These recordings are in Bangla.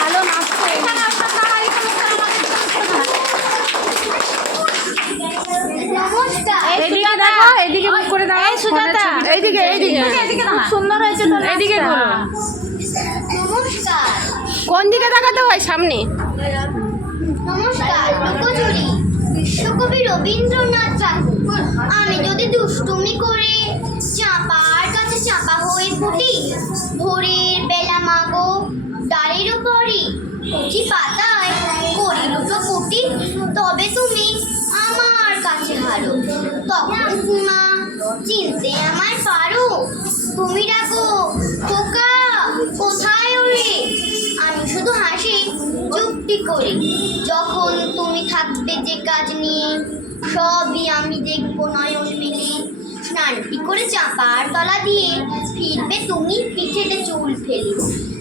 ভালো নাচছে। এদিকে দেখো, এদিকে মুখ করে দাও। এই সুজাতা, এইদিকে এইদিকে খুব সুন্দর হয়েছে তো। এদিকে করো। নমস্কার। কোন দিকে তাকাতে হয়? সামনে। নমস্কার। লুকোচুরি বিশ্বকবি রবীন্দ্রনাথ ঠাকুর। আমি যদি দুষ্টুমি করে চাঁপার কাছে চাঁপা হয়ে ফুটি, ভোরের বেলা মাগো ডালের উপরে কচি পাতায় করি লুটোপুটি, তবে তুমি আমার কাছে হারো। তখন মা চিনতে আমায় পারো, তুমি ডাকো খোকা কোথায় ওরে, আমি শুধু হাসি চুপটি করি। যখন তুমি থাকবে যে কাজ নিয়ে, সবই আমি দেখবো নয়ন মিলে। স্নানটি করে চাপার তলা দিয়ে ফিরবে তুমি পিঠেতে চুল ফেলে।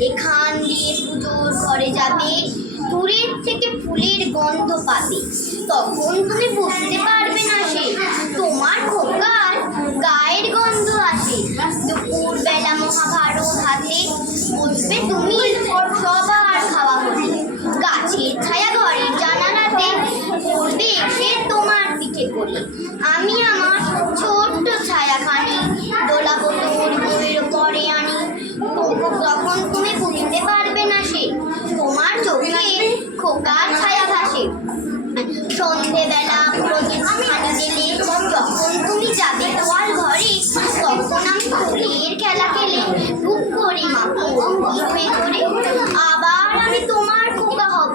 এখান দিয়ে পুজোর ঘরে যাবে, দূরের থেকে ফুলের গন্ধ পাবে। তখন তুমি বুঝতে পারবে না সে তোমার খোকার গায়ের গন্ধ আসে। দুপুর বেলা মহাভারত হাতে বসবে তুমি সবার খাওয়া হতে। গাছের ছায়া ঘরের জানালাতে পড়বে এসে তোমার পিঠে করে। আমি আমার ছোট্ট ছায়াখানি দোলাবো তোর বউয়ের পরে আনি। তখন তুমি বুঝতে পারবে না সে তোমার চোখে খোকার ছায়া ভাসে। সন্ধেবেলা প্রদীপ খানি জেলে যখন তুমি যাবে তোয়াল ঘরে, তখন আমি ফুলের খেলা খেলে খুব করি মাখো হয়ে ধরে। আবার আমি তোমার খোকা হব,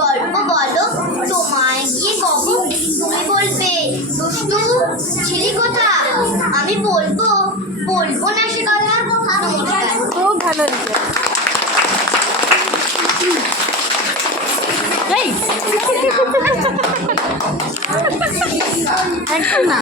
গল্প বলো তোমায় গিয়ে কব। তুমি বলবে দুষ্টু ছিলি কোথা, আমি বলবো না সে কথা। নমস্কার। খুব ভালো হয়েছে। একদম না।